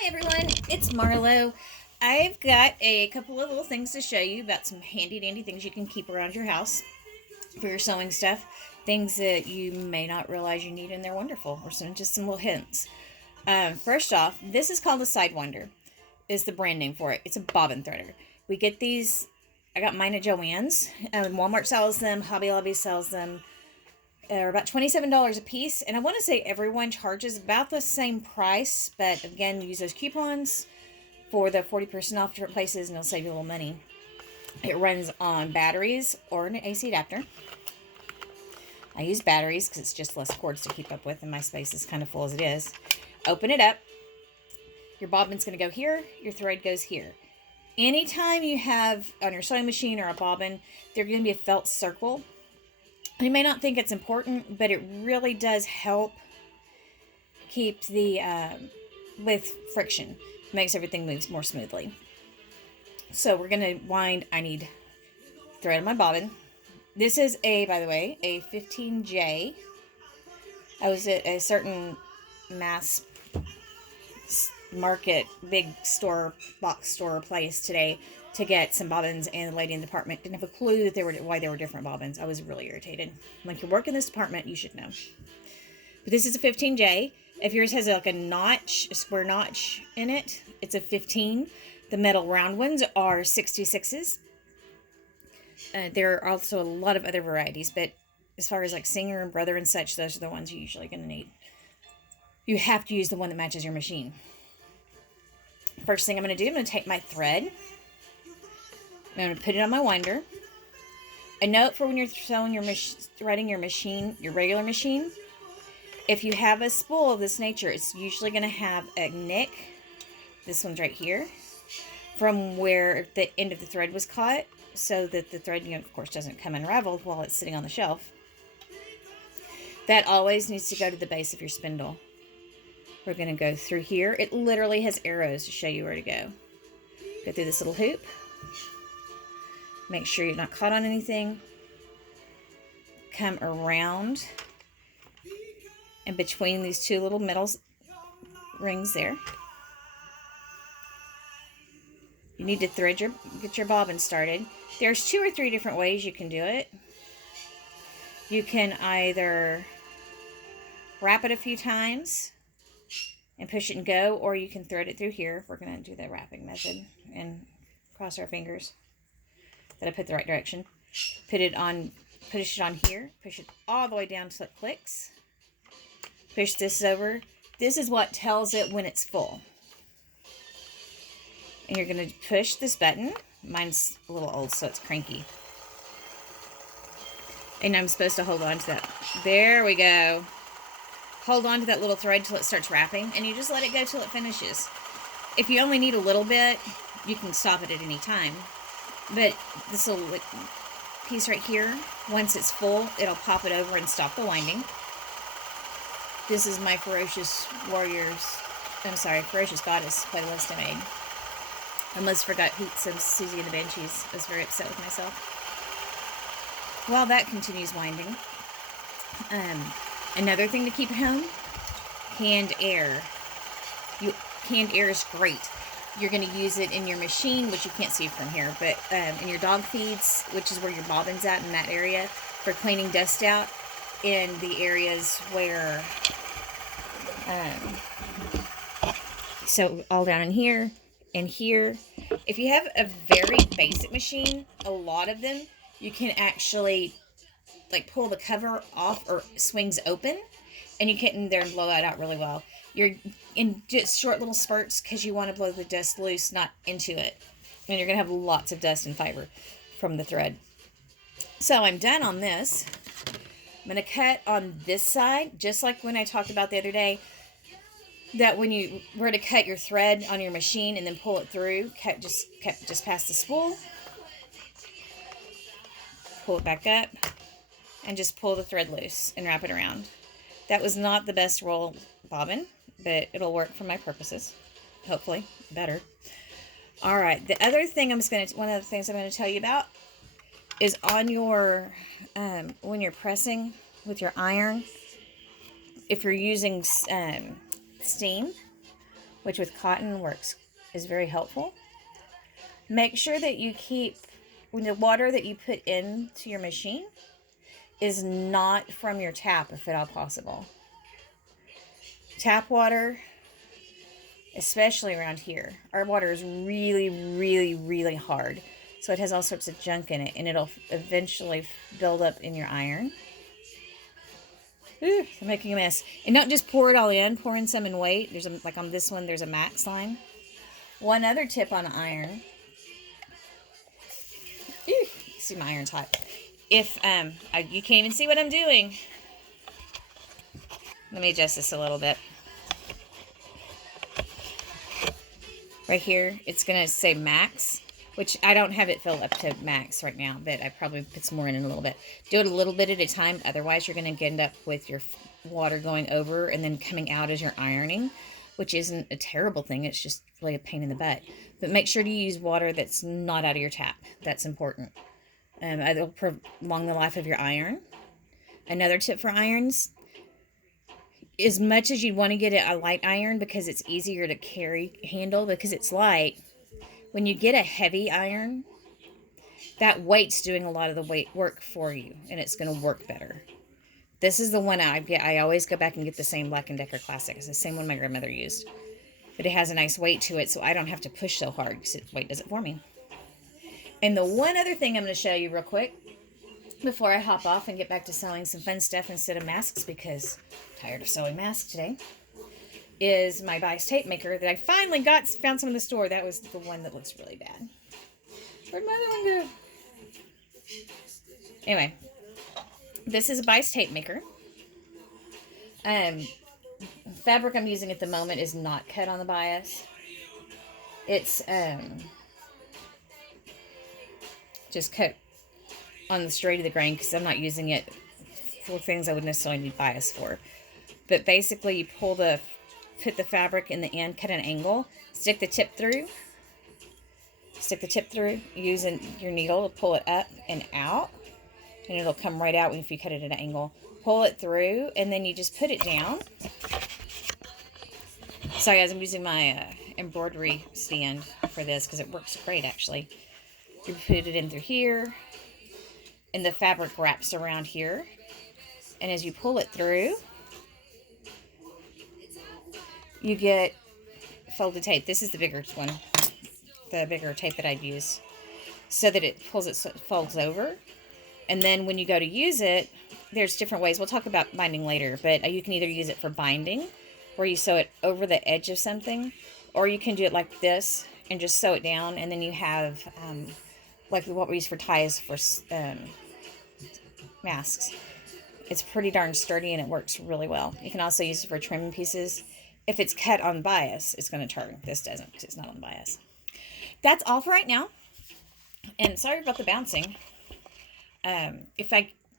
Hi everyone, it's Marlo. I've got a couple of little things to show you about some handy dandy things you can keep around your house for your sewing stuff. Things that you may not realize you need and they're wonderful, or just some little hints. First off, this is called a Sidewinder, is the brand name for it. It's a bobbin threader. We get these, I got mine at Joann's. Walmart sells them, Hobby Lobby sells them. They're about $27 a piece, and I want to say everyone charges about the same price, but again, use those coupons for the 40% off different places, and it'll save you a little money. It runs on batteries or an AC adapter. I use batteries because it's just less cords to keep up with, and my space is kind of full as it is. Open it up. Your bobbin's going to go here. Your thread goes here. Anytime you have on your sewing machine or a bobbin, there's going to be a felt circle. You may not think it's important, but it really does help keep the, with friction. It makes everything move more smoothly. So we're going to wind, I need thread on my bobbin. This is by the way, a 15J. I was at a certain mass market, big store, box store place today to get some bobbins, and the lady in the department didn't have a clue that why there were different bobbins. I was really irritated. I'm like, you work in this department, you should know. But this is a 15J. If yours has like a notch, a square notch in it, it's a 15. The metal round ones are 66s. There are also a lot of other varieties, but as far as like Singer and Brother and such, those are the ones you're usually going to need. You have to use the one that matches your machine. First thing I'm going to do, I'm going to take my thread. I'm going to put it on my winder. A note for when you're sewing threading your machine, your regular machine. If you have a spool of this nature, it's usually going to have a nick. This one's right here, from where the end of the thread was caught, so that the thread, of course, doesn't come unraveled while it's sitting on the shelf. That always needs to go to the base of your spindle. We're going to go through here. It literally has arrows to show you where to go. Go through this little hoop. Make sure you're not caught on anything. Come around and between these two little middle rings there. You need to get your bobbin started. There's 2 or 3 different ways you can do it. You can either wrap it a few times and push it and go, or you can thread it through here. We're going to do the wrapping method and cross our fingers that I put the right direction. Push it on here. Push it all the way down until it clicks. Push this over. This is what tells it when it's full. And you're going to push this button. Mine's a little old, so it's cranky. And I'm supposed to hold on to that. There we go. Hold on to that little thread till it starts wrapping, and you just let it go till it finishes. If you only need a little bit, you can stop it at any time. But this little piece right here, once it's full, it'll pop it over and stop the winding. This is my Ferocious Goddess playlist I made. I almost forgot some Susie and the Banshees. I was very upset with myself. While that continues winding, another thing to keep at home, canned air. Canned air is great. You're going to use it in your machine, which you can't see from here, but in your dog feeds, which is where your bobbin's at in that area, for cleaning dust out in the areas where, so all down in here and here. If you have a very basic machine, a lot of them, you can actually like pull the cover off or swings open, and you get in there and blow that out really well. You're in just short little spurts because you want to blow the dust loose, not into it. And you're going to have lots of dust and fiber from the thread. So I'm done on this. I'm going to cut on this side, just like when I talked about the other day, that when you were to cut your thread on your machine and then pull it through, cut just past the spool. Pull it back up and just pull the thread loose and wrap it around. That was not the best roll bobbin, but it'll work for my purposes. Hopefully, better. All right, one of the things I'm going to tell you about is on your, when you're pressing with your iron, if you're using steam, which with cotton is very helpful. Make sure that you keep, when the water that you put into your machine is not from your tap, if at all possible. Tap water, especially around here, our water is really, really, really hard. So it has all sorts of junk in it, and it'll eventually build up in your iron. Ooh, I'm making a mess. And don't just pour it all in. Pour in some and wait. Like on this one, there's a max line. One other tip on iron. Ooh, see, my iron's hot. If you can't even see what I'm doing. Let me adjust this a little bit. Right here, it's gonna say max, which I don't have it filled up to max right now, but I probably put some more in a little bit. Do it a little bit at a time, otherwise you're gonna end up with your water going over and then coming out as you're ironing, which isn't a terrible thing. It's just really a pain in the butt. But make sure to use water that's not out of your tap. That's important. It'll prolong the life of your iron. Another tip for irons, as much as you want to get a light iron because it's easier to handle because it's light, when you get a heavy iron, that weight's doing a lot of the work for you, and it's going to work better. This is the one I get. I always go back and get the same Black & Decker Classic. It's the same one my grandmother used. But it has a nice weight to it, so I don't have to push so hard because weight does it for me. And the one other thing I'm going to show you real quick before I hop off and get back to sewing some fun stuff instead of masks, because I'm tired of sewing masks today, is my bias tape maker that I finally found some in the store. That was the one that looks really bad. Where'd my other one go? Anyway, this is a bias tape maker. Fabric I'm using at the moment is not cut on the bias. It's just cut on the straight of the grain because I'm not using it for things I would necessarily need bias for. But basically, you put the fabric in the end, cut an angle, stick the tip through, using your needle to pull it up and out, and it'll come right out if you cut it at an angle. Pull it through, and then you just put it down. Sorry guys, I'm using my embroidery stand for this because it works great actually. You put it in through here, and the fabric wraps around here, and as you pull it through, you get folded tape. This is the bigger one, the bigger tape that I'd use, so that it folds over. And then when you go to use it, there's different ways. We'll talk about binding later, but you can either use it for binding, where you sew it over the edge of something, or you can do it like this and just sew it down, and then you have like what we use for ties for masks. It's pretty darn sturdy and it works really well. You can also use it for trimming pieces. If it's cut on bias, it's going to turn. This doesn't because it's not on bias. That's all for right now. And sorry about the bouncing.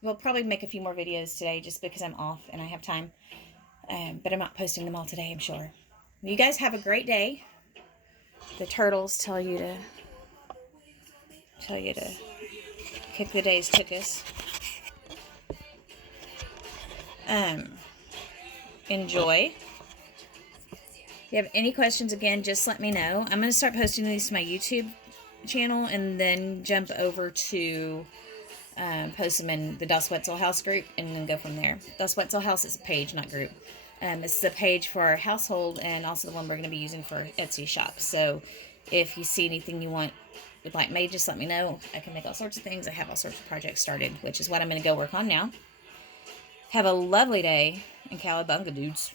We'll probably make a few more videos today just because I'm off and I have time. But I'm not posting them all today, I'm sure. You guys have a great day. The turtles tell you to kick the day's tuchus. Enjoy. If you have any questions, again, just let me know. I'm going to start posting these to my YouTube channel and then jump over to post them in the Das Wetzel House group and then go from there. Das Wetzel House is a page, not group. This is a page for our household and also the one we're going to be using for Etsy shop. So if you see anything you would like made, just let me know. I can make all sorts of things. I have all sorts of projects started, which is what I'm going to go work on now. Have a lovely day and cowabunga, dudes.